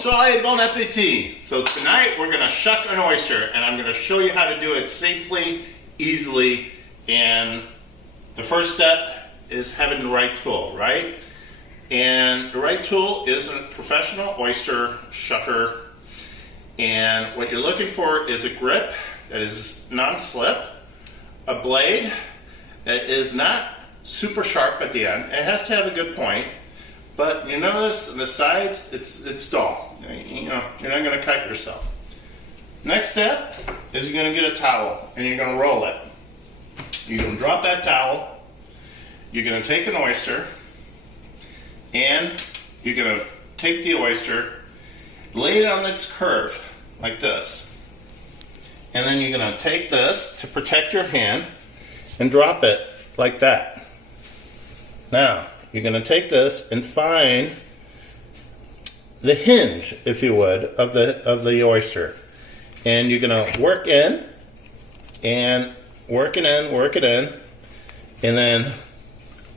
Soirée, bon appétit. So tonight we're going to shuck an oyster, and I'm going to show you how to do it safely, easily, and the first step is having the right tool, right? And the right tool is a professional oyster shucker, and what you're looking for is a grip that is non-slip, a blade that is not super sharp at the end. It has to have a good point. But you notice on the sides, it's dull. You know, you're not going to cut yourself. Next step is you're going to get a towel and you're going to roll it. You're going to drop that towel. You're going to take an oyster and you're going to take the oyster, lay it on its curve like this. And then you're going to take this to protect your hand and drop it like that. Now, you're going to take this and find the hinge, if you would, of the oyster. And you're going to work in and work it in, and then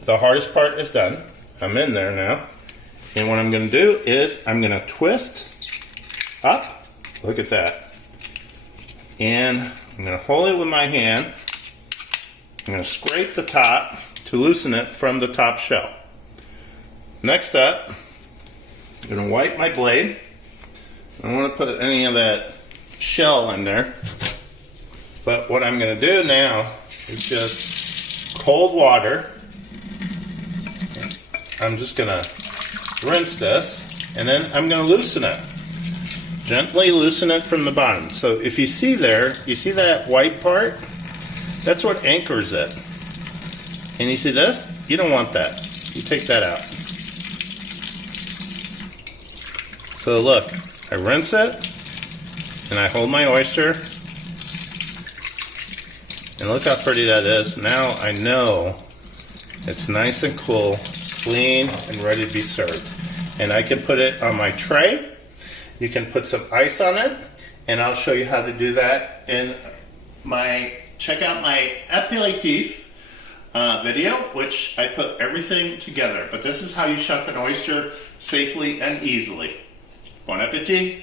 the hardest part is done. I'm in there now. And what I'm going to do is I'm going to twist up. Look at that. And I'm going to hold it with my hand. I'm going to scrape the top to loosen it from the top shell. Next up, I'm going to wipe my blade. I don't want to put any of that shell in there. But what I'm going to do now is just cold water. I'm just going to rinse this, and then I'm going to loosen it. Gently loosen it from the bottom. So if you see there, you see that white part? That's what anchors it. And you see this? You don't want that. You take that out. So look, I rinse it, and I hold my oyster, and look how pretty that is. Now I know it's nice and cool, clean, and ready to be served. And I can put it on my tray. You can put some ice on it, and I'll show you how to do that in my, check out my apéritif video, which I put everything together. But this is how you shuck an oyster safely and easily. Bon appétit!